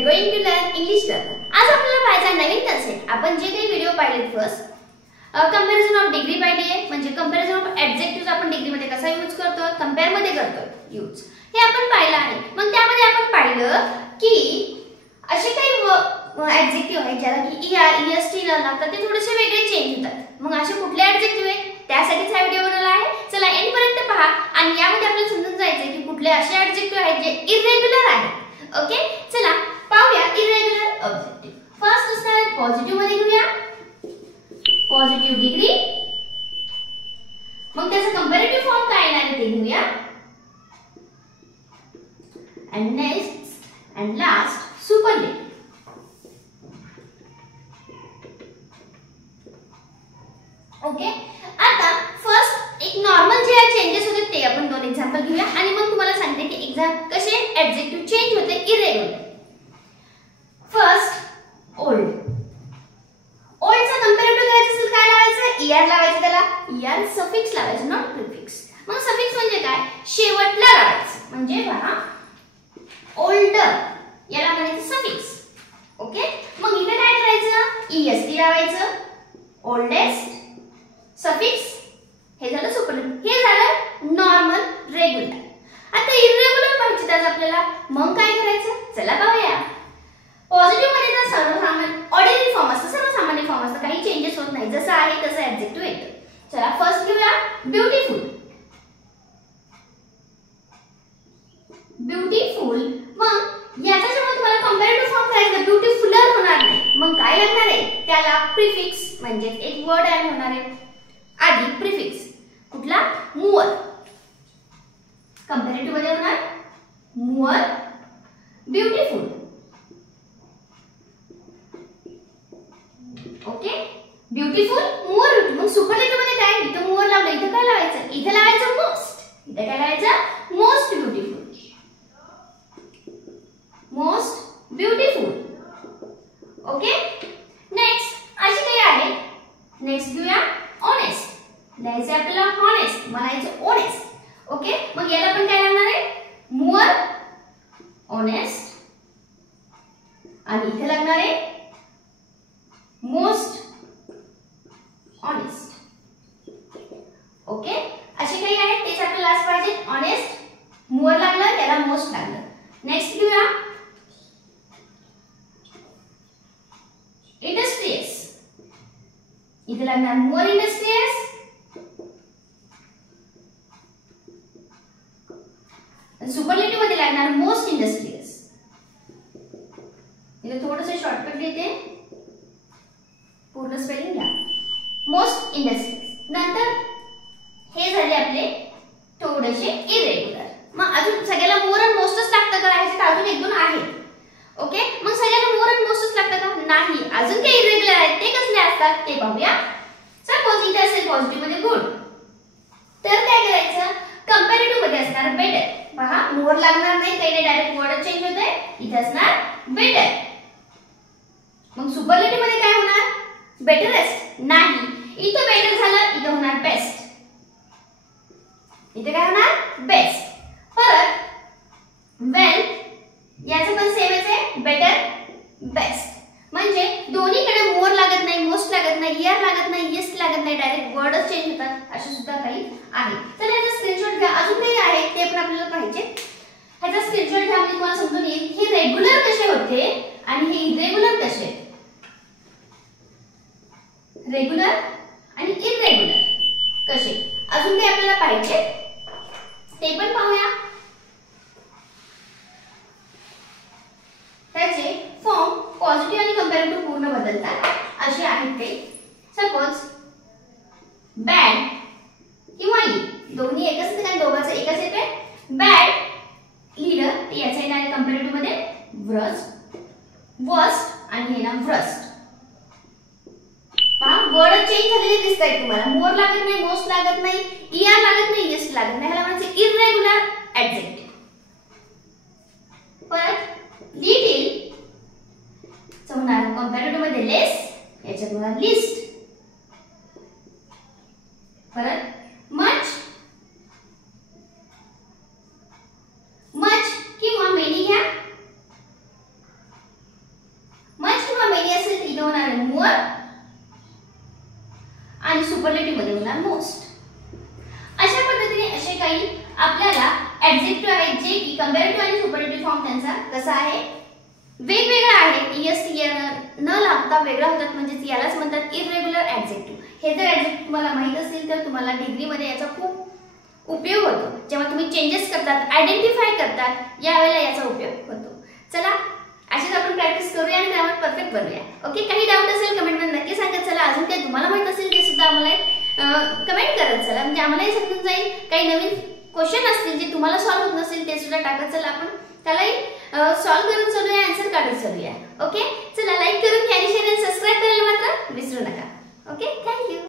are going to learn English grammar. आज आपल्याला पाहायचा नवीन कन्सेप्ट. आपण जे काही व्हिडिओ पाहिलेत फर्स्ट कंपॅरिझन ऑफ डिग्री पाहिली आहे, म्हणजे कंपॅरिझन ऑफ ऍडजेक्टिव्हज आपण डिग्री मध्ये कसा यूज करतो, कंपेअर मध्ये करतो यूज, हे आपण पाहिलं आहे. मग त्यामध्ये आपण पाहिलं की असे काही ऍडजेक्टिव्ह आहेत ज्याला की er est लागतात, ते थोडेसे वेगळे चेंज होतात. मग असे कुठले ऍडजेक्टिव्ह आहेत त्यासाठीच हा व्हिडिओ बनवला आहे. चला एंड पर्यंत पहा आणि यामध्ये आपल्याला समजून जायचं की कुठले असे ऍडजेक्टिव्ह आहेत जे इरेग्युलर आहेत. ओके, चला पाहूया इरेग्युलर ऑब्जेक्टिव्ह. फर्स्ट असणार आहे पॉझिटिव्ह मध्ये घेऊया, पॉझिटिव्ह डिग्री. मग त्याचा कंपॅरेटिव्ह फॉर्म काय येणार आहे ते घेऊया. and next and last superlative. Okay, आता फर्स्ट एक नॉर्मल जे चेंजेस होते ते आपण दोन एक्झाम्पल घेऊया आणि मग तुम्हाला सांगते की एक्झाम कसे ऍडजेक्टिव्ह चेंज होते इरेग्युलर. First old. ओल्डचा कंपॅरेटिव्ह करायचं असेल काय लावायचं, er लावायचं, त्याला er सफिक्स लावायचं, नॉट प्रिफिक्स. मग सफिक्स म्हणजे काय, शेवटला लावायचं. म्हणजे पहा ओल्डर याला म्हणायचं सफिक्स. ओके, मग इथे काय करायचं, est लावायचं, ओल्डेस्ट सफिक्स, हे झालं सुपरलेटिव्ह. हे झालं नॉर्मल रेग्युलर. आता इरेग्युलर पाहिजे आज आपल्याला, मग काय करायचं चला पाहूया. पॉझिटिव्ह मध्ये तर सर्वसामान्य ऑर्डिनरी फॉर्म असतं, सर्वसामान्य फॉर्म असतं, काही चेंजेस होत नाही, जसं आहे तसं ऍडजेक्टिव्ह येतं. चला फर्स्ट घेऊया ब्युटीफुल. ब्युटीफुल, मग याच्यासोबत तुम्हाला कंपॅरेटिव्ह फॉर्म करायचं, ब्युटीफुलर होणार नाही. मग काय लागणार आहे, त्याला प्रिफिक्स म्हणजे एक वर्ड ऍड होणार आहे. आधी प्रिफिक्स कुठला, मुअर. कंपॅरेटिव्ह मध्ये होणार more beautiful. Okay, beautiful more beautiful. मग सुपरलेटिव्ह मध्ये काय, इथं मुअर लावलं, इथं काय लावायचं, इथं लावायचं मोस्ट, इथं काय लावायचं most beautiful, most beautiful. Okay, next अशी काही आहे. नेक्स्ट घेऊया ऑनेस्ट. लिहायचं आपल्याला हॉनेस्ट, म्हणायचं ऑनेस्ट. ओके, मग याला पण काय लागणार आहे, मुअर ऑनेस्ट आणि इथे लागणार आहे मोस्ट ऑनेस्ट. ओके, अशी काही आहे, तेच आपल्याला लास्ट पाहिजे. ऑनेस्ट, मुअर लागलं, त्याला मोस्ट लागलं. नेक्स्ट घेऊया इंडस्ट्रियस. इथे लागणार मोर इंडस्ट्रियस, सुपरलेटिव्ह मध्ये लागणार मोस्ट इंडस्ट्रियस. इथे थोडंसं शॉर्टकट लिहिते, पूर्ण स्पेलिंग घ्या, मोस्ट इंडस्ट्रियस. नंतर हे झाले आपले थोडेसे इरेग्युलर. मग अजून सगळ्याला मोर आणि मोस्टच लागतं का, ह्याच्यात अजून एक दोन आहेत. ओके, मग सगळ्यांना मोर आणि मोस्टच लागतं का, नाही, अजून काही इरेग्युलर आहेत, ते कसले असतात ते पाहूया. सपोज इथे असेल पॉझिटिव्ह मध्ये गुड, तर काय करायचं, कंपॅरेटिव्ह मध्ये असणार बेटर. पहा मोर लागणार नाही, काही डायरेक्ट वर्ड चेंज होतंय, इथे असणार बेटर. मग सुपरलेटिव्ह मध्ये काय होणार, बेटरेस्ट, नाही, इथे बेटर झालं, इथे होणार बेस्ट, इथे काय होणार बेस्ट. परत वेल, याचं पण सेमच आहे, बेटर बेस्ट. म्हणजे दोन्हीकडे मोर लागत नाही, मोस्ट लागत नाही, er लागत नाही, येस्ट लागत नाही, डायरेक्ट वर्डच चेंज होतात. असे सुद्धा काही आहे. तर याचा स्क्रीनशॉट घ्या. अजून काही आहे ते पण आपल्याला पाहिजे. ह्याचा स्क्रीनशॉट घ्या म्हणजे तुम्हाला समजून येईल हे रेग्युलर कसे होते आणि हे इरेग्युलर कसे, रेग्युलर आणि इरेग्युलर कसे. अजून काही आपल्याला पाहिजे ते पण पाहूया. त्याचे फॉर्म पॉझिटिव्ह आणि कंपॅरेटिव्ह पूर्ण बदलतात, असे आहेत ते. सपोज बॅड किंवा ई, दोन्ही एकच असते कारण दोघांचं एकच येते. बॅड लीडर, याचा येणार आहे कंपॅरेटिव्ह मध्ये वर्स्ट, वर्स्ट आणि हे ना वर्स्ट. पहा वर्ड चेंज झालेले दिसत आहेत तुम्हाला, मोर लागत नाही, मोस्ट लागत नाही, er लागत नाही, येस्ट लागत नाही, ह्याला म्हणायचं इरेग्युलर ऍडजेक्टिव्ह. परत लिटिल होणार कंपॅरेटिव्ह मध्ये लेस, याच्यात होणार लिस्ट. परत मच, मच किंवा मेनी घ्या, आपल्याला ऍडजेक्टिव्ह आहेत जे की कंपॅरेटिव्ह आणि सुपरलेटिव्ह फॉर्म त्यांचा कसा आहे, वेगवेगळा आहे. एस न लागता वेगळा होतात, म्हणजे यालाच म्हणतात इरेग्युलर ऍडजेक्टिव्ह. हे जर ऍडजेक्टिव्ह तुम्हाला माहित असेल तर तुम्हाला डिग्रीमध्ये याचा खूप उपयोग होतो. जेव्हा तुम्ही चेंजेस करतात, आयडेंटिफाय करतात, यावेळेला याचा उपयोग होतो. चला अशीच आपण प्रॅक्टिस करूया आणि त्यावर परफेक्ट बनवूया. ओके, काही डाऊट असेल कमेंटमध्ये नक्की सांगत चला. अजून काही तुम्हाला माहित असेल ते सुद्धा आम्हाला कमेंट करत चला, म्हणजे आम्हालाही समजून जाईल. काही नवीन क्वेश्चन असतील जे तुम्हाला सॉल्व्ह होत नसेल ते सुद्धा टाकत चला, आपण त्यालाही सॉल्व्ह करत चलूया, आन्सर काढत चलूया. ओके, चला लाईक करून घ्या आणि शेअर आणि सबस्क्राईब करायला मात्र विसरू नका. Okay, thank you.